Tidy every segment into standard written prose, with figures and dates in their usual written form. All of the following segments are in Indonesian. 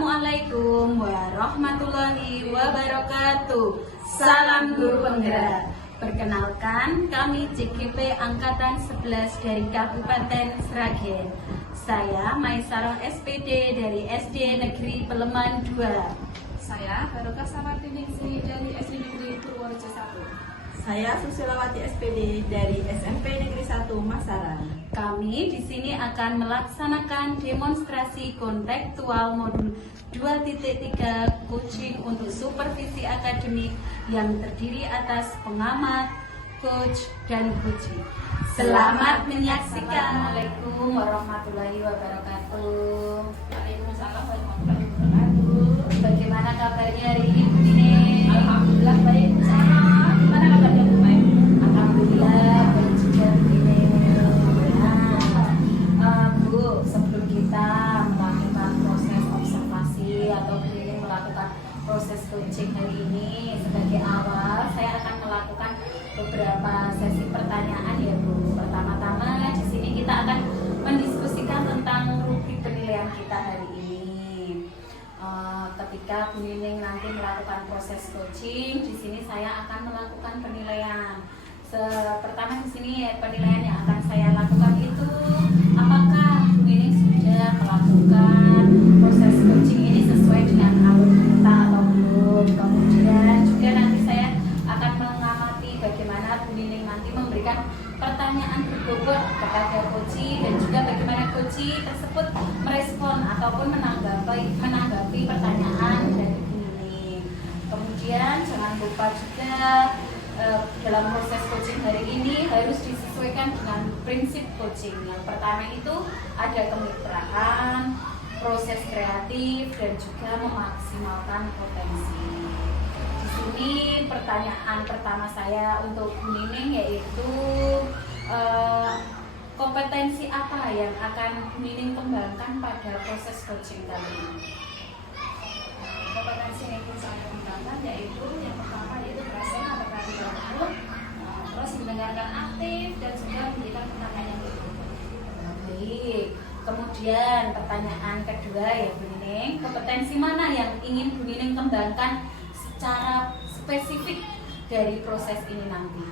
Assalamualaikum warahmatullahi wabarakatuh. Salam guru penggerak. Perkenalkan, kami CGP Angkatan 11 dari Kabupaten Sragen. Saya Maisarah SPD dari SD Negeri Peleman 2. Saya Barokah Samartiningsih dari SD Negeri Purworejo 1. Saya Susilawati SPD dari SMP Negeri 1 Masaran. Kami di sini akan melaksanakan demonstrasi kontekstual modul 2.3 coaching untuk supervisi akademik yang terdiri atas pengamat, coach, dan coaching. Selamat menyaksikan. Assalamualaikum warahmatullahi wabarakatuh. Waalaikumsalam warahmatullahi wabarakatuh. Bagaimana kabarnya hari ini? Alhamdulillah baik. Gimana kabarnya Bu Mai? Alhamdulillah baik juga ini. Bu, sebelum kita melakukan proses observasi atau melakukan proses coaching hari ini, sebagai awal saya akan melakukan beberapa sesi pertanyaan ya Bu. Pertama-tama di sini kita akan mendiskusikan tentang rubrik penilaian kita hari ini. Ketika Bu Nining nanti melakukan proses coaching, di sini saya akan melakukan penilaian. Pertama di sini penilaian yang akan saya lakukan itu apakah Bu Nining sudah melakukan proses coaching ini sesuai dengan alur kita atau belum. Kemudian juga nanti saya akan mengamati bagaimana Bu Nining nanti memberikan pertanyaan berbobot kepada coach dan juga bagaimana coach tersebut merespon ataupun menanggapi pertanyaan dari Bu Nining. Kemudian jangan lupa juga dalam proses coaching hari ini harus disesuaikan dengan prinsip coaching. Yang pertama itu ada kemitraan, proses kreatif, dan juga memaksimalkan potensi. Di sini pertanyaan pertama saya untuk Bu Nining yaitu kompetensi apa yang akan Bu Nining kembangkan pada proses coaching kali ini? Kompetensi yang ingin saya kembangkan yaitu yang pertama yaitu present atau perhatian, terus mendengarkan aktif dan juga memberikan pertanyaan yang betul. Baik. Kemudian pertanyaan kedua ya Bu Nining, kompetensi mana yang ingin Bu Nining kembangkan secara spesifik dari proses ini nanti?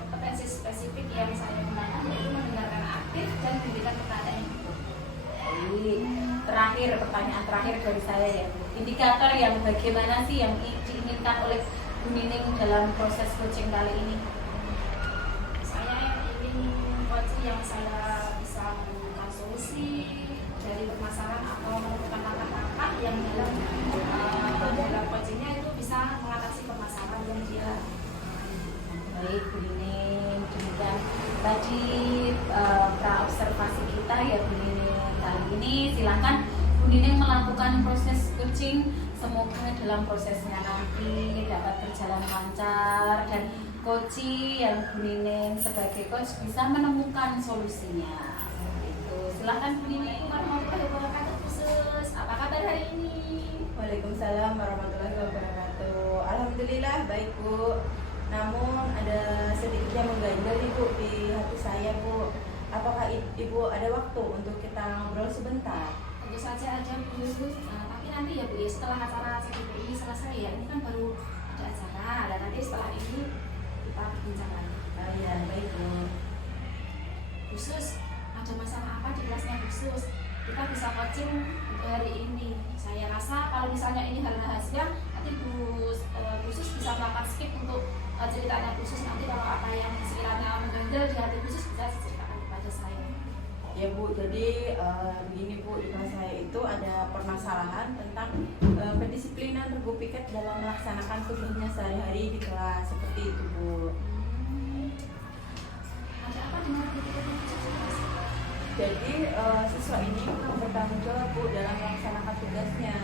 Kompetensi spesifik yang saya kembangkan yaitu mendengarkan aktif dan memberikan pertanyaan yang betul. Baik. Terakhir, pertanyaan terakhir dari saya ya Bu. Indikator yang bagaimana sih yang diinginkan oleh Bu Nining dalam proses coaching kali ini? Saya ingin coach yang saya bisa menemukan solusi dari permasalahan atau menemukan langkah-langkah yang dalam coachingnya itu bisa mengatasi permasalahan yang dia. Baik Bu Nining, demikian tadi pra-observasi kita ya Bu Nining. Kali ini silakan Bu Nining melakukan proses coaching. Semoga dalam prosesnya nanti dapat berjalan lancar dan coach yang Bu Nining sebagai coach bisa menemukan solusinya. Seperti itu. Silakan Bu Nining. Warahmatullahi wabarakatuh. Khusus apa kabar hari ini? Waalaikumsalam warahmatullahi wabarakatuh. Alhamdulillah baik Bu. Namun ada sedikit yang mengganjal Bu di hati saya Bu. Apakah Ibu ada waktu untuk kita ngobrol sebentar? Tentu saja aja Bu. Tapi nanti ya Bu ya setelah acara CGP ini selesai ya, ini kan baru ada acara. Dan nanti setelah ini kita berbincang lagi. Ya baik Bu. Khusus ada masalah apa di kelasnya khusus? Kita bisa coaching untuk hari ini. Saya rasa kalau misalnya ini hal rahasia, nanti khusus bisa melakukan skip untuk ceritanya khusus. Nanti kalau apa yang sekiranya mengganjal di hati khusus bisa diceritakan kepada saya. Ya Bu, jadi begini Bu, di kelas saya itu ada permasalahan tentang kedisiplinan Regu Piket dalam melaksanakan tugasnya sehari-hari di kelas, seperti itu Bu. Ada apa dengan pikiran khusus? Jadi siswa ini kurang bertanggung jawab Bu dalam melaksanakan tugasnya.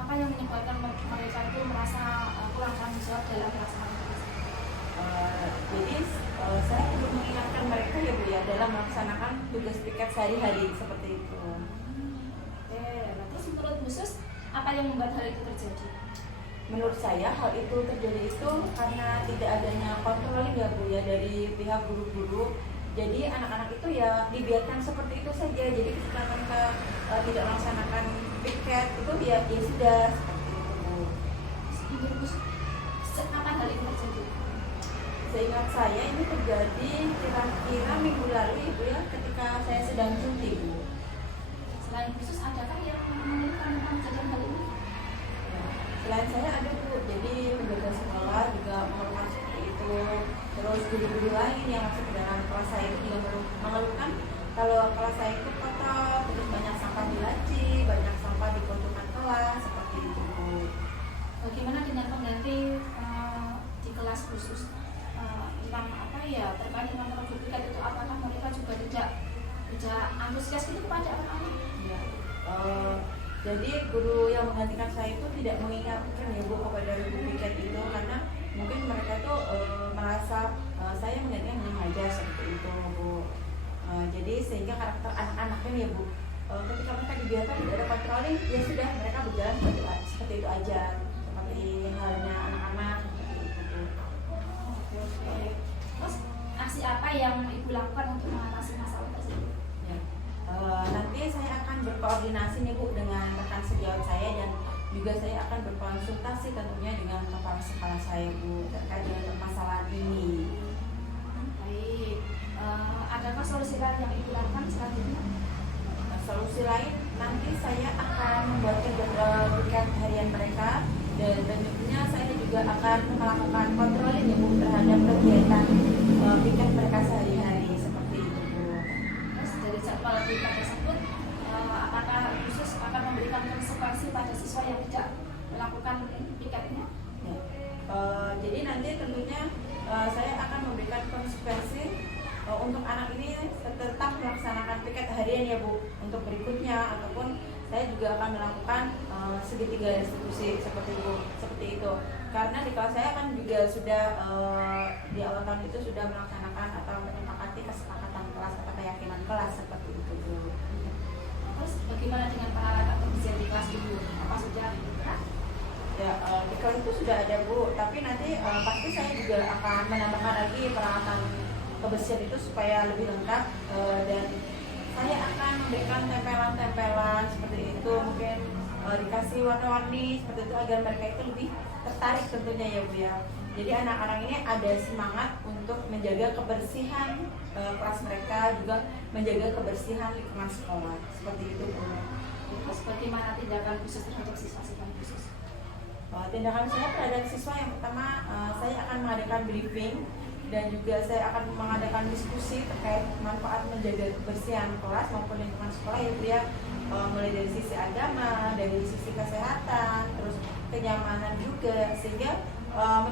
Apa yang menyebabkan mereka itu merasa kurang tanggung jawab dalam melaksanakan tugas? Jadi saya perlu mengingatkan mereka ya Bu ya dalam melaksanakan tugas piket sehari-hari seperti itu. Terus menurut khusus apa yang membuat hal itu terjadi? Menurut saya hal itu terjadi itu karena tidak adanya kontrol ya Bu ya dari pihak guru-guru Jadi anak-anak itu ya dibiarkan seperti itu saja. Jadi ketika mereka tidak melaksanakan piket itu ya sudah seperti itu Bu. Ibu kapan hal ini terjadi? Seingat saya ini terjadi kira-kira minggu lalu Ibu ya, ketika saya sedang cuti Bu. Selain khusus adakah yang mengeluhkan tentang kejadian hal ini? Ya, selain saya ada Bu, jadi penjaga sekolah juga mengeluhkan seperti itu. Terus guru-guru lain yang masuk ke dalam kelas saya itu juga mengeluhkan kalau kelas saya itu kotor, terus banyak sampah di laci, banyak sampah di pojokan kelas, seperti itu Bu. Bagaimana dengan pengganti di kelas khusus tentang apa ya terkait dengan sertifikat itu, apakah mereka juga tidak antusias itu kepada anak-anak? Ya, jadi guru yang menggantikan saya itu tidak mengingatkan ya Bu kepada sertifikat itu, karena mungkin mereka itu merasa saya menggantikan hanya mengajar seperti itu Bu. Jadi sehingga karakter anak-anaknya ya Bu, ketika mereka dibiarkan tidak ada controlling, ya sudah mereka berjalan seperti itu aja, seperti halnya anak-anak seperti itu Bu. Oke. Terus aksi apa yang Ibu lakukan untuk mengatasi masalah tersebut? Ya. Nanti saya akan berkoordinasi nih Bu dengan rekan sejawat saya, dan juga saya akan berkonsultasi tentunya dengan kepala sekolah saya Bu terkait dengan permasalahan ini. Baik. Adakah solusi lain yang Ibu lakukan selanjutnya? Solusi lain nanti saya akan membuatkan jadwal piket harian mereka, dan tentunya saya juga akan melakukan kontroling ya Bu terhadap kegiatan piket mereka sehari-hari seperti itu Bu. Terus dari jadwal piket tersebut, apakah khusus akan memberikan konsekuensi pada siswa yang tidak melakukan piketnya? Ya. Jadi nanti tentunya saya akan memberikan konsekuensi untuk anak ini tetap melaksanakan piket harian ya Bu untuk berikutnya, ataupun saya juga akan melakukan segitiga restitusi seperti itu, karena di kelas saya kan juga sudah di awal tahun itu sudah melaksanakan atau menyepakati kesepakatan kelas atau keyakinan kelas seperti itu Bu. Terus bagaimana dengan peralatan kebersihan di kelas dulu? Apa sudah diberikan? Ya, di kelas itu sudah ada Bu, tapi nanti pasti saya juga akan menambahkan lagi peralatan kebersihan itu supaya lebih lengkap, dan saya akan memberikan tempelan-tempelan seperti itu, mungkin dikasih warna-warni seperti itu agar mereka itu lebih tertarik tentunya ya Bu ya. Jadi anak-anak ini ada semangat untuk menjaga kebersihan kelas mereka, juga menjaga kebersihan lingkungan sekolah seperti itu Bu. Terus bagaimana tindakan khusus terhadap siswa-siswa khusus? Tindakan saya terhadap siswa yang pertama, saya akan mengadakan briefing, dan juga saya akan mengadakan diskusi terkait manfaat menjaga kebersihan kelas maupun lingkungan sekolah ya Bu ya, mulai dari sisi agama, dari sisi kesehatan, terus kenyamanan juga, sehingga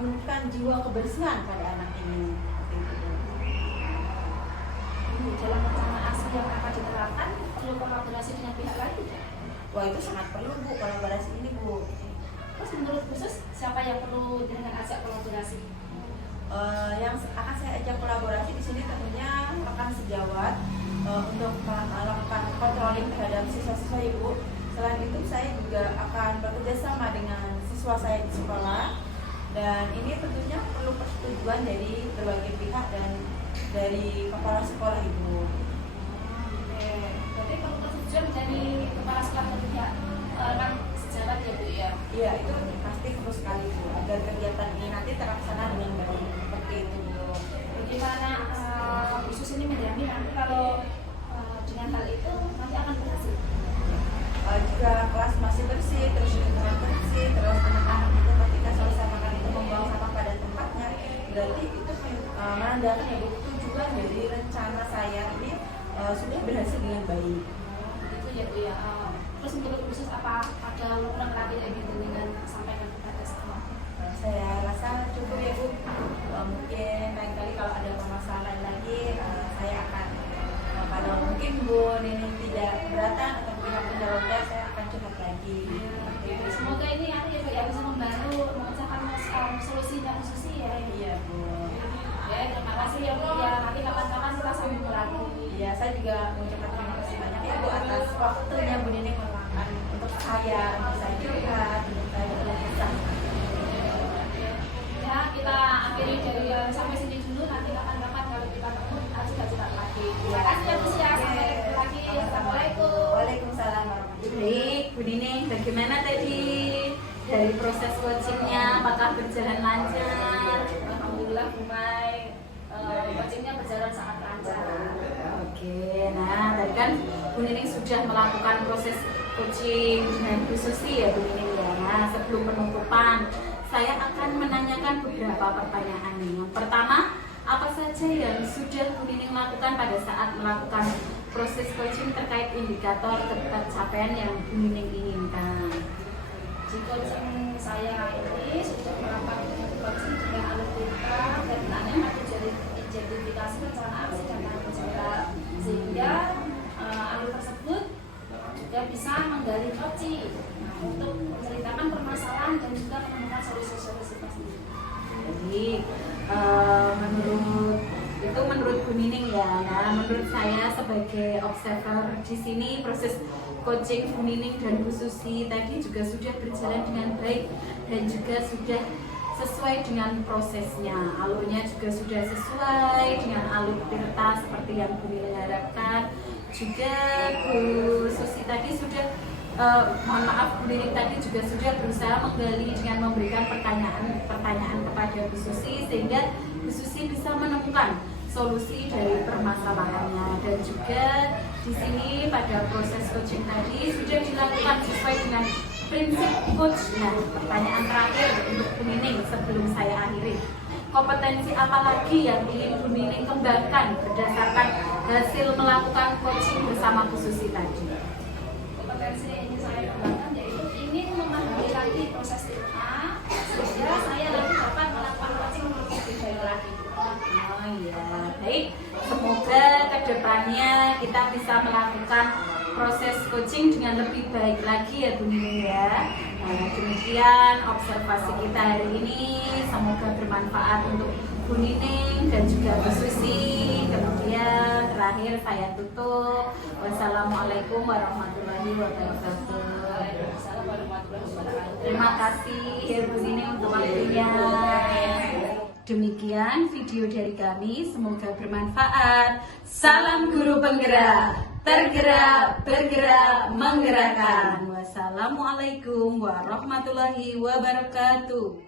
menumbuhkan jiwa kebersihan pada anak ini. Dalam rencana aksi yang akan diterapkan perlu kolaborasi dengan pihak lain tidak? Wah, itu sangat perlu Bu kolaborasi ini Bu. Terus menurut khusus siapa yang perlu dengan ajak kolaborasi? Yang akan saya ajak kolaborasi di sini tentunya rekan sejawat untuk melakukan controlling terhadap siswa-siswa Ibu. Selain itu saya juga akan bekerja sama dengan siswa saya di sekolah, dan ini tentunya perlu persetujuan dari berbagai pihak dan dari kepala sekolah Ibu. Oke, berarti perlu persetujuan dari kepala sekolah dan pihak rekan sejawat ya Bu ya? Iya, itu pasti perlu sekali Bu agar kegiatan ini nanti terlaksana dengan baik seperti itu Bu. Bagaimana khusus ini menjamin nanti kalau dengan hal itu nanti akan berhasil? Jika kelas masih bersih, terus lingkungan bersih, terus anak-anak itu ketika selesai makan itu membuang sampah pada tempatnya, berarti itu menandakan ya Bu, tujuan dari rencana saya ini sudah berhasil dengan baik. Begitu ya Bu ya. Terus menurut khusus apa ada kurang lagi yang ingin dengan sampaikan kepada semua? Saya rasa cukup ya Bu. Mungkin lain kali kalau ada permasalahan lagi, saya akan kalau mungkin Bu Nining tidak keberatan atau pihak penjawabnya, saya akan curhat lagi. Semoga ini ya Bu ya bisa membantu memecahkan solusi dan khusus ya. Iya Bu. Ya, terima kasih ya Bu ya. Nanti kapan-kapan kita sambung lagi. Iya, saya juga mengucapkan terima kasih banyak ya Bu atas waktunya Bu Nining meluangkan untuk saya, untuk saya curhat, untuk saya berkisah. Ya, kita akhiri dari sampai sini dulu. Nanti kapan-kapan kalau kita ketemu kita cerita-cerita lagi. Terima kasih ya Bu ya. Sampai ketemu lagi. Assalamualaikum. Waalaikumsalam warahmatullahi wabarakatuh. Baik, Bu Nining, bagaimana tadi dari proses coachingnya? Apakah berjalan lancar? Alhamdulillah Bu Mai, coachingnya berjalan sangat lancar. Oke, nah tadi kan Bu Nining sudah melakukan proses coaching dengan Bu Susi ya Bu Nining ya. Nah, sebelum penutupan, saya akan menanyakan beberapa pertanyaan nih. Yang pertama, apa saja yang sudah Bu Nining lakukan pada saat melakukan proses coaching terkait indikator tercapaian yang Bu Nining inginkan? Di coaching saya ini sudah melakukan coaching dengan alutsista dan menanyakan identifikasi rencana aksi dan tanggung jawab, sehingga alur tersebut juga bisa menggali coaching untuk menceritakan permasalahan dan juga menemukan solusi-solusi tersebut. Jadi menurut Bu Nining ya. Nah, menurut saya sebagai observer di sini proses coaching Bu Nining dan Bu Susi tadi juga sudah berjalan dengan baik dan juga sudah sesuai dengan prosesnya. Alurnya juga sudah sesuai dengan alur Tirta seperti yang Bu Nining harapkan. Juga Bu Susi tadi sudah mohon maaf, Bu Nining tadi juga sudah berusaha menggali dengan memberikan pertanyaan kepada Bu Susi sehingga Bu Susi bisa menemukan solusi dari permasalahannya. Dan juga di sini pada proses coaching tadi sudah dilakukan sesuai dengan prinsip coach. Nah, pertanyaan terakhir untuk Bu Nining sebelum saya akhiri, kompetensi apa lagi yang ingin Bu Nining kembangkan berdasarkan hasil melakukan coaching bersama Bu Susi tadi? Kompetensi yang ingin saya kembangkan yaitu ingin memahami lagi proses TA sehingga saya nanti dapat melakukan coaching lebih baik lagi. Oh iya, baik. Semoga kedepannya kita bisa melakukan proses coaching dengan lebih baik lagi ya Bu Nining ya. Nah, demikian observasi kita hari ini. Semoga bermanfaat untuk Bu Nining dan juga Bu Susi. Kemudian terakhir saya tutup. Wassalamualaikum warahmatullahi wabarakatuh. Waalaikumsalam warahmatullahi wabarakatuh. Terima kasih ya Bu Nining untuk waktunya. Demikian video dari kami, semoga bermanfaat. Salam guru penggerak, tergerak, bergerak, menggerakkan. Wassalamualaikum warahmatullahi wabarakatuh.